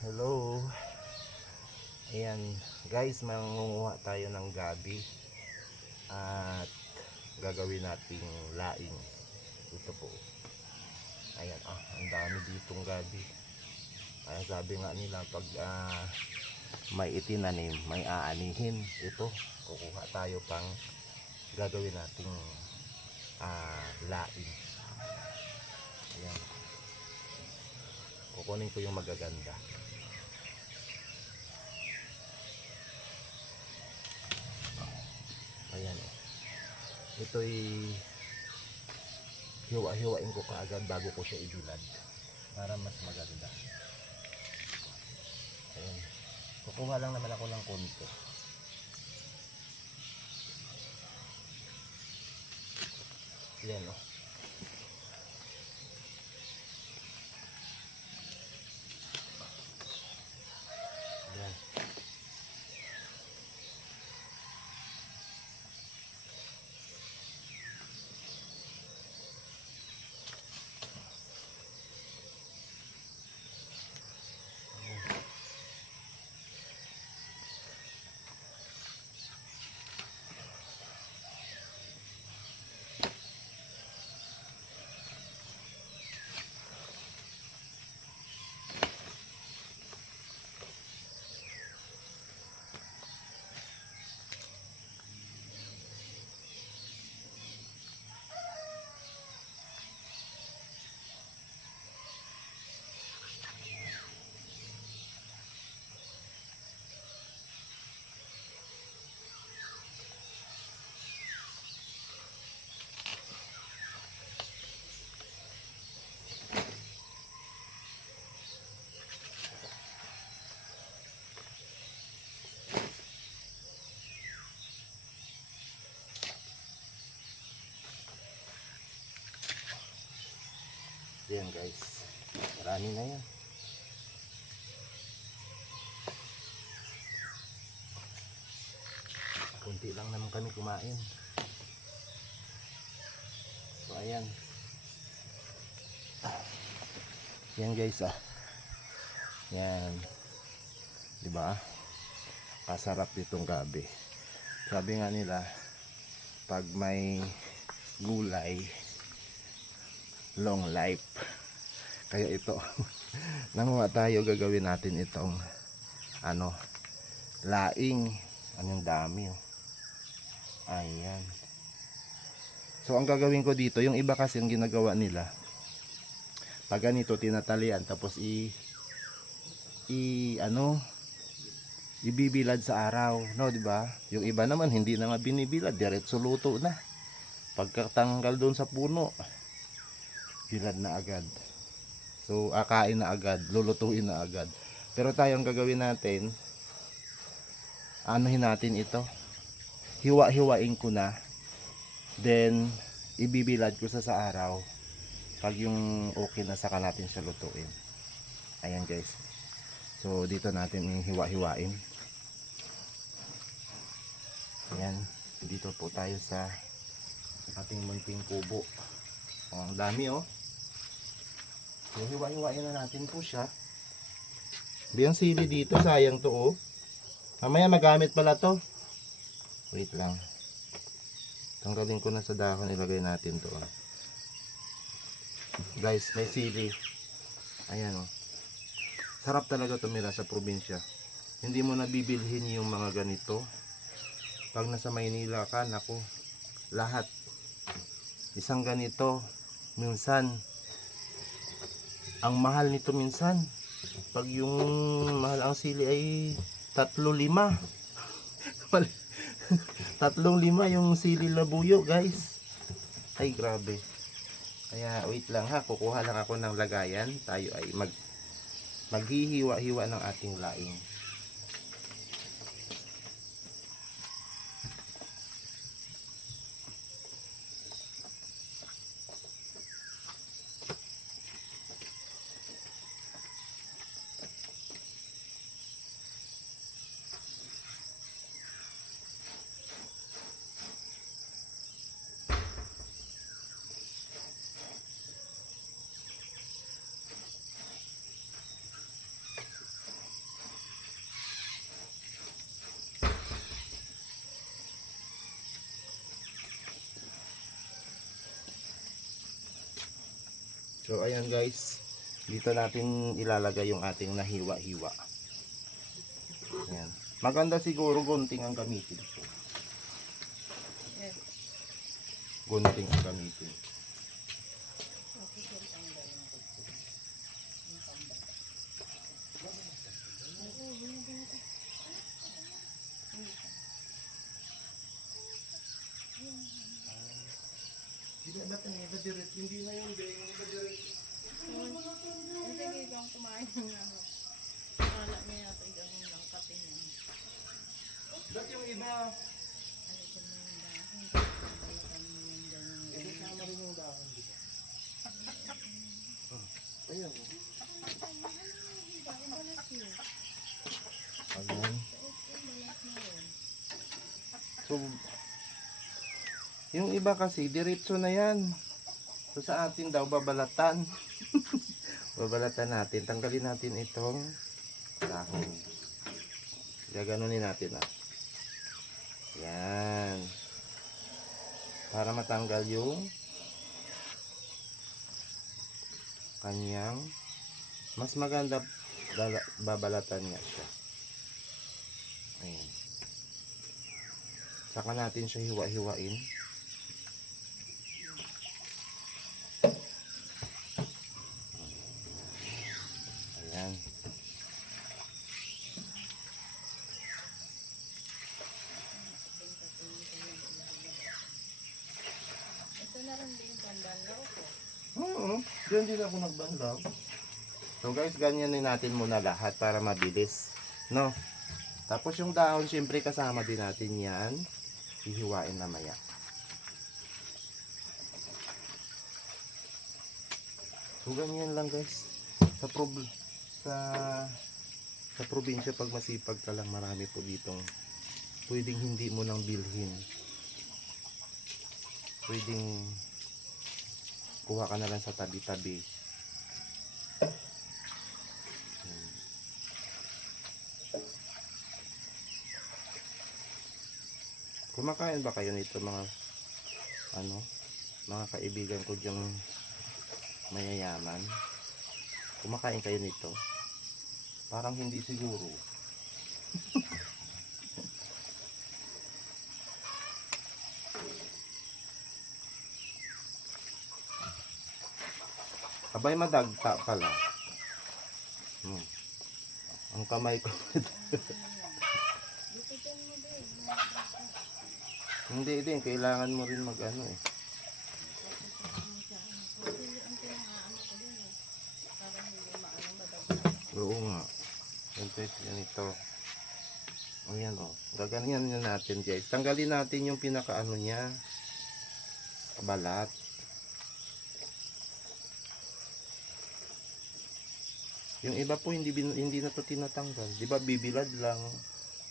Hello. Ayan, guys, mangunguha tayo ng gabi at gagawin nating laing. Ito po. Ayan, ang dami ditong gabi. Ayan, sabi nga nila pag may itinanim, may aanihin. Ito, kukuha tayo pang gagawin nating laing. Ayan. Kukunin ko yung magaganda. Ayan, ito'y hiwa-hiwain ko kaagad bago ko siya ibilad para mas maganda. Ayan, kukuha lang naman ako ng konti. Ayan, oh. Ayan. Ayan, guys, marami na yan. Kunti lang naman kami kumain. So ayan. Yan, guys, yan, diba? Kasarap itong gabi. Sabi nga nila pag may gulay, long life. Kaya ito nanguha tayo, gagawin natin itong laing. Anong dami, oh. Ayan. So ang gagawin ko dito, yung iba kasi ang ginagawa nila pag ganito tinatalian tapos ibibilad sa araw, no, di ba? Yung iba naman hindi na nga binibilad, diretso luto na. Pagkatanggal doon sa puno, bilad na agad. So akain na agad, lulutuin na agad. Pero tayo ang gagawin natin, anuhin natin ito, hiwa-hiwain ko na, then ibibilad ko sa araw. Pag yung okay na, saka natin siya lutuin. Ayan, guys, so dito natin hiwa-hiwain. Ayan, dito po tayo sa ating munting kubo. Ang dami, oh. So hiwa-hiwain na natin po siya. Biyang sili dito, sayang to, oh. Mamaya magamit pala to. Wait lang, tanggalin ko na sa dahon, ilagay natin to, oh. Guys, may sili. Ayan, oh. Sarap talaga tumira sa probinsya. Hindi mo nabibilhin yung mga ganito. Pag nasa Maynila ka, naku, lahat. Isang ganito, minsan ang mahal nito minsan. Pag yung mahal ang sili ay 3-5. 3-5 yung sili labuyo, guys. Ay, grabe. Kaya wait lang, ha, kukuha lang ako ng lagayan. Tayo ay maghihiwa-hiwa ng ating laing. So ayan guys, dito natin ilalagay yung ating nahiwa-hiwa. Ayan. Maganda siguro gunting ang gamitin ko. Gunting ang gamitin. Hindi na yung Sige kang kumain ng ano. Wala niya yata ganun lang kape niya. ba't yung iba? Alisan mo yung dahon. Alisan mo yung ganun. Kasama rin yung dahon, di ba? Ayan. Ayan. So, yung iba kasi, diretso na yan. So, sa atin daw, babalatan. Babalatan natin. Tanggalin natin itong dahon. Gaganunin natin, ah. Yan. Para matanggal yung kanyang mas maganda babalatan niya siya. Ayan. Saka natin siya hiwa-hiwain. Ayan. Ito na rin din pandanlaw ko. Oo, diyan din ako nagbanlaw. So guys, ganyanin natin muna lahat para mabilis, no? Tapos yung dahon, syempre kasama din natin yan. Hihiwain na maya. So ganyan lang guys. Sa probinsya, pag masipag ka lang, marami po ditong pwedeng hindi mo nang bilhin. Pwedeng kuha ka na lang sa tabi-tabi. Kumakain ba kayo nito mga mga kaibigan ko diyang mayayaman? Kumakain kayo nito? Parang hindi siguro. Abay, madagta pala. Ang kamay ko. Lupitan mo din. Hindi din, kailangan mo rin mag-ano eh. Pilihan ko yung ano ko din eh. Para hindi maano madagdag. Oo nga. Ito ganito. O yan o. Gaganyan na natin guys. Tanggalin natin yung pinakaano niya. Kabalat. Yung iba po hindi na to tinatanggal. 'Di ba bibilad lang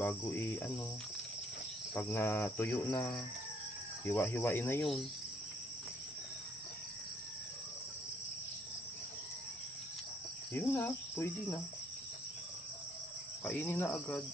bago pag natuyo na hiwa-hiwain na 'yun. Yun na, pwede na. Kainin na agad.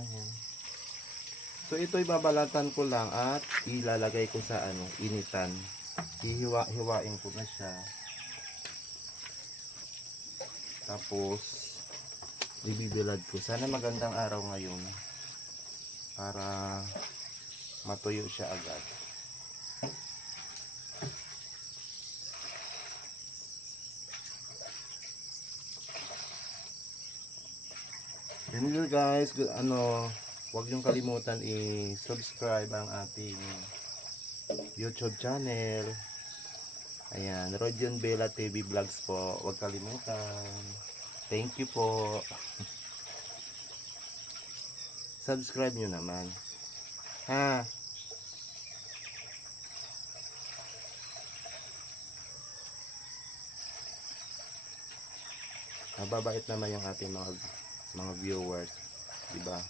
Ayan. So ito'y babalatan ko lang at ilalagay ko sa initan. Hihiwa-hiwain ko na siya. Tapos ibibilad ko. Sana magandang araw ngayon para matuyo siya agad. Yan yun guys, huwag niyong kalimutan i-subscribe ang ating YouTube channel. Ayan, Rodion Bella TV Vlogs po. Huwag kalimutan. Thank you po. Subscribe nyo naman. Ha? Mababait naman yung ating mga viewers, di ba?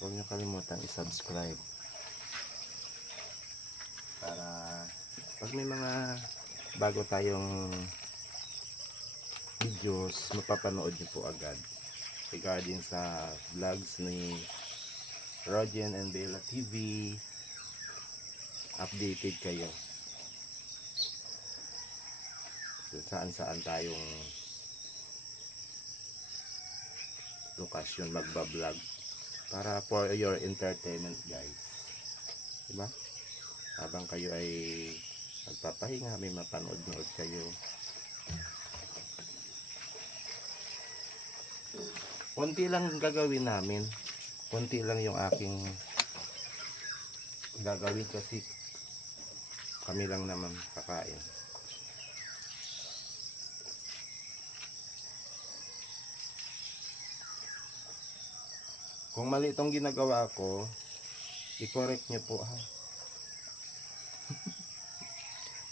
Huwag niyo kalimutan i-subscribe para pag may mga bago tayong videos, mapapanood nyo po agad regarding sa vlogs ni Rogen and Bella TV. Updated kayo kung saan tayong lokasyon magbablog para for your entertainment, guys, diba? Habang kayo ay nagpapahinga, may mapanood-nood kayo. Konti lang gagawin namin, konti lang yung aking gagawin kasi kami lang naman kakain. Kung mali itong ginagawa ko, i-correct nyo po, ha.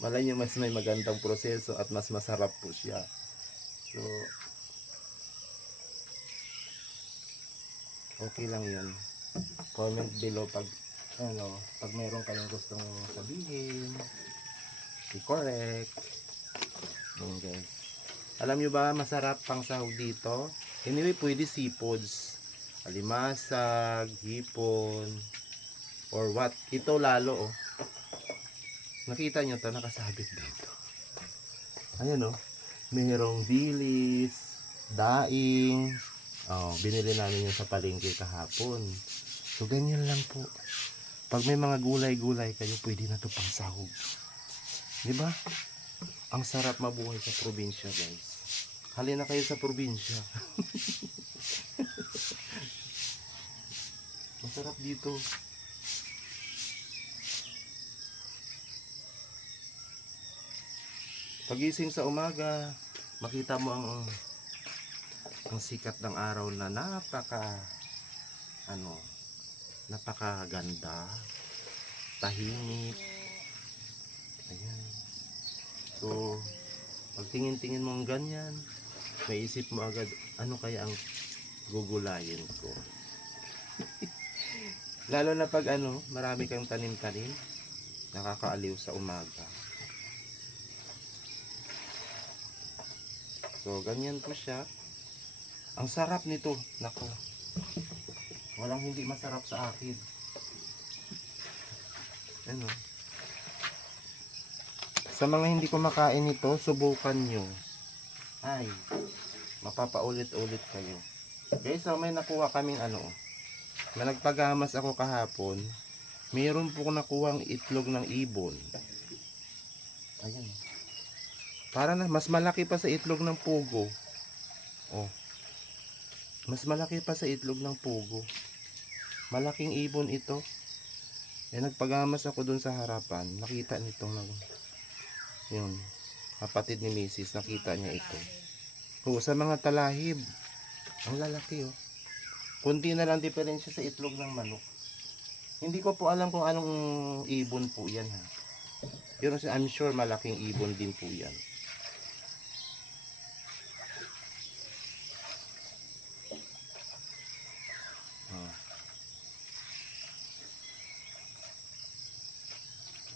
Malay nyo mas may magandang proseso at mas masarap po siya. So, okay lang yun. Comment below pag meron kayong gustong sabihin, i-correct. Yun, guys. Alam nyo ba, masarap pang sahog dito? Anyway, pwede seafoods. Alimasag, hipon, or what. Ito lalo, oh. Nakita nyo to, nakasabit dito. Ayan, oh. Mayroong dilis, daing. Oh, binili namin yung sa palengke kahapon. So, ganyan lang po. Pag may mga gulay-gulay kayo, pwede na to pang sahog. Diba? Ang sarap mabuhay sa probinsya, guys. Halina kayo sa probinsya. Masarap dito. Pagising sa umaga, makita mo ang sikat ng araw na napakaganda, tahimik. Ayan. So, pag tingin-tingin mo ang ganyan, may isip mo agad, ano kaya ang gugulayin ko? Lalo na pag marami kang tanim-tanim, nakakaaliw sa umaga. So, ganyan po siya. Ang sarap nito. Nako. Walang hindi masarap sa akin. Ano? Sa mga hindi kumakain nito, subukan nyo. Ay, mapapaulit-ulit kayo. Guys, so may nakuha kaming may nagpagamas ako kahapon. Mayroon po nakuhang itlog ng ibon. Ayan. Para na, mas malaki pa sa itlog ng pugo. Oh. Mas malaki pa sa itlog ng pugo. Malaking ibon ito. Nagpagamas ako dun sa harapan. Nakita nitong yun. Kapatid ni Mrs. Nakita niya ito. Oo, sa mga talahib. Ang lalaki, oh. Kunti na lang diferensya sa itlog ng manok. Hindi ko po alam kung anong ibon po yan, ha. Pero I'm sure malaking ibon din po yan.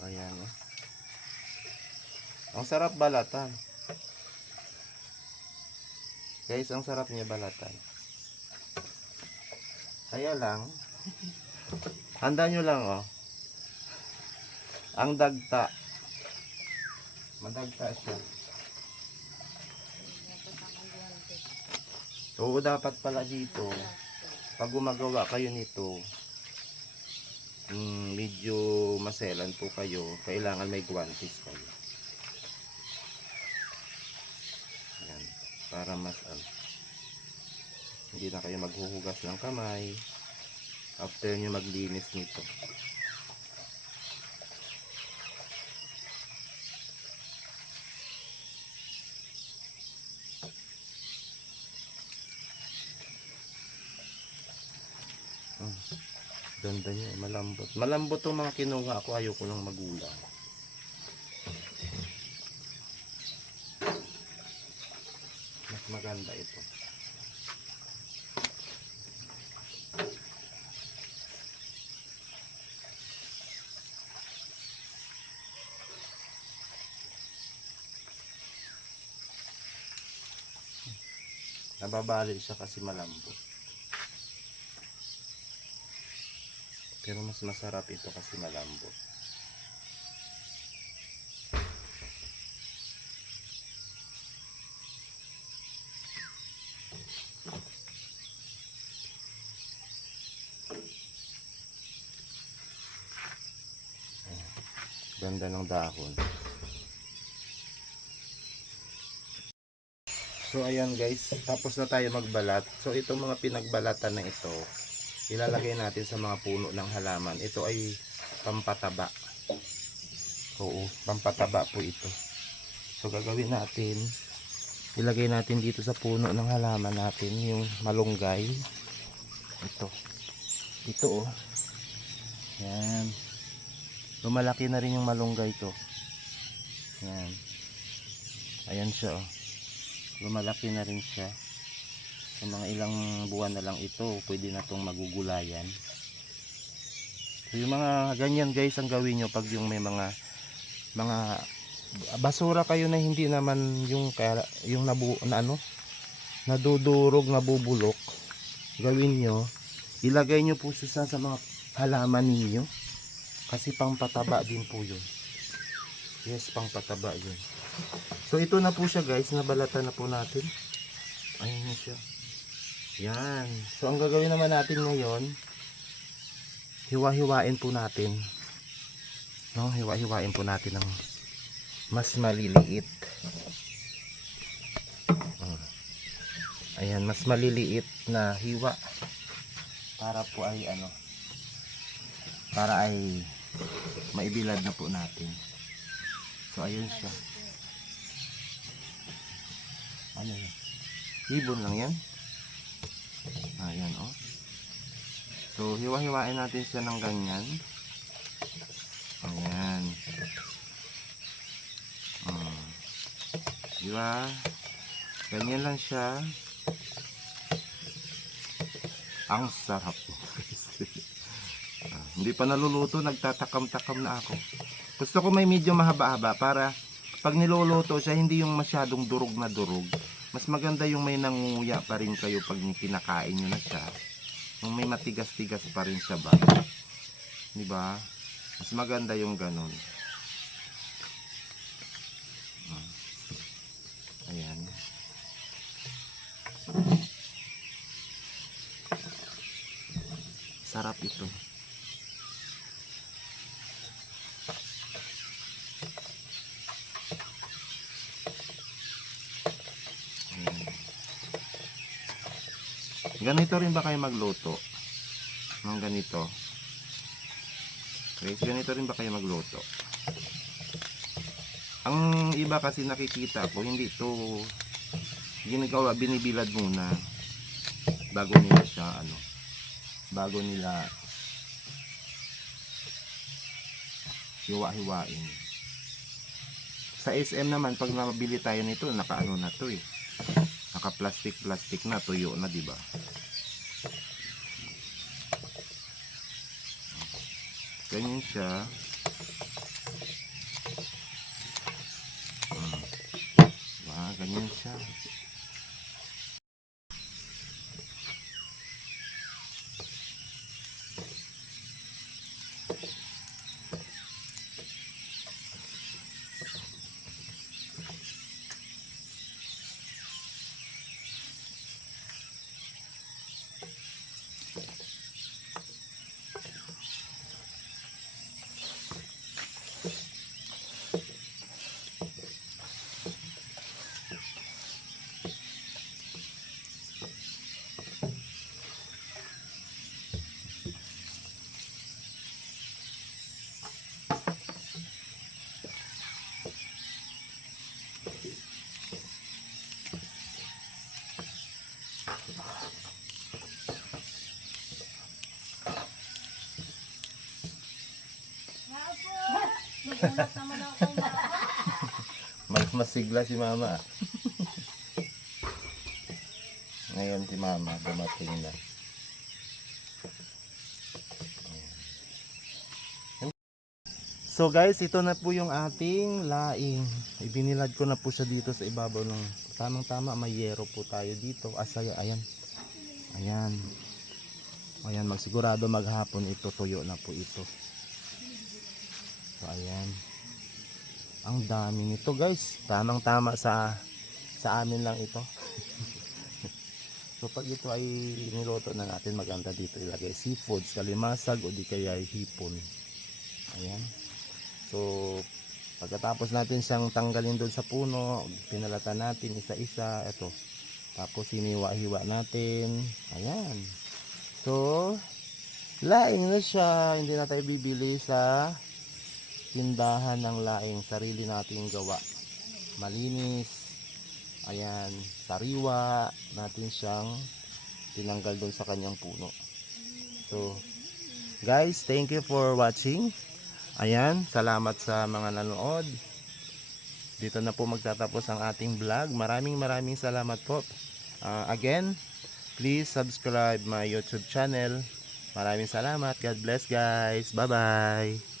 Ayan, oh. Ang sarap balatan. Guys, ang sarap niya balatan. Kaya lang, handa nyo lang, oh. Ang dagta. Madagta siya. Oo, dapat pala dito, pag gumagawa kayo nito, medyo maselan po kayo. Kailangan may guwantes kayo. Ayan, para mas hindi na kayo maghuhugas ng kamay after nyo maglinis nito. Ganda niya, malambot. Malambot itong mga kinuha ko, ayoko nang magulang. Mas maganda ito. Nababali siya kasi malambot. Pero mas masarap ito kasi malambot. Ganda ng dahon. So ayan guys, tapos na tayo magbalat. So itong mga pinagbalatan na ito, ilalagay natin sa mga puno ng halaman. Ito ay pampataba. Oo, pampataba po ito. So gagawin natin, ilagay natin dito sa puno ng halaman natin yung malunggay. Ito oh. Yan. Lumalaki na rin yung malunggay to. Yan. Ayan siya oh. Lumalaki na rin siya. Sa mga ilang buwan na lang ito, pwede na itong magugulayan. So yung mga ganyan guys ang gawin nyo pag yung may mga basura kayo na hindi naman yung nadudurog, nabubulok. Gawin nyo, ilagay nyo po sa mga halaman ninyo. Kasi pangpataba din po yun. Yes, pangpataba yun. So ito na po siya guys, nabalatan na po natin. Ayun na siya. Yan. So ang gagawin naman natin ngayon, hiwa-hiwain po natin. No, hiwa-hiwain po natin ng mas maliliit. Ayan, mas maliliit na hiwa. Para po ay para ay maibilad na po natin. So ayun siya. Ano yan? Ibon lang yan. Ayan oh. So hiwa-hiwain natin siya ng ganyan. Ayan. Diba? Ganyan lang siya. Ang sarap. Hindi pa naluluto, nagtatakam-takam na ako. Gusto ko may medyo mahaba-haba para pag niluluto siya, hindi yung masyadong durog na durog. Mas maganda yung may nangunguya pa rin kayo pag kinakain nyo na siya. Yung may matigas-tigas pa rin siya ba? Diba? Mas maganda yung ganon. Ayan. Sarap ito. Ganito rin ba kayo magluto? Ng ganito? Okay, ganito rin ba kayo magluto? Ang iba kasi nakikita ko, hindi ito ginagawa, binibilad muna bago nila siya bago nila hiwa-hiwain. Sa SM naman pag nabili tayo nito, naka na to eh. Naka plastic na, tuyo na, di ba? Ganyan siya. Ganyan siya. Nagulat naman ako. Masigla si mama. Ngayon si mama dumating na. So guys, ito na po yung ating laing. Ibinilad ko na po siya dito sa ibabaw ng tamang-tama. May yero po tayo dito. Asaya, ayan. Ayan. Ayan, magsigurado maghapon ito. Tuyo na po ito. So ayan. Ang dami nito guys. Tamang-tama sa amin lang ito. So pag ito ay niluto na natin, maganda dito ilagay seafoods, kalimasag o di kaya hipon. Ayan. So pagkatapos natin siyang tanggalin doon sa puno, pinalatan natin isa-isa. Ito. Tapos hiniwa-hiwa natin. Ayan. So laing na siya. Hindi na tayo bibili sa tindahan ng laing. Sarili nating gawa. Malinis. Ayan, sariwa natin siyang tinanggal doon sa kanyang puno. So, guys, thank you for watching. Ayan, salamat sa mga nanood. Dito na po magtatapos ang ating vlog. Maraming salamat po. Again, please subscribe my YouTube channel. Maraming salamat. God bless guys. Bye-bye.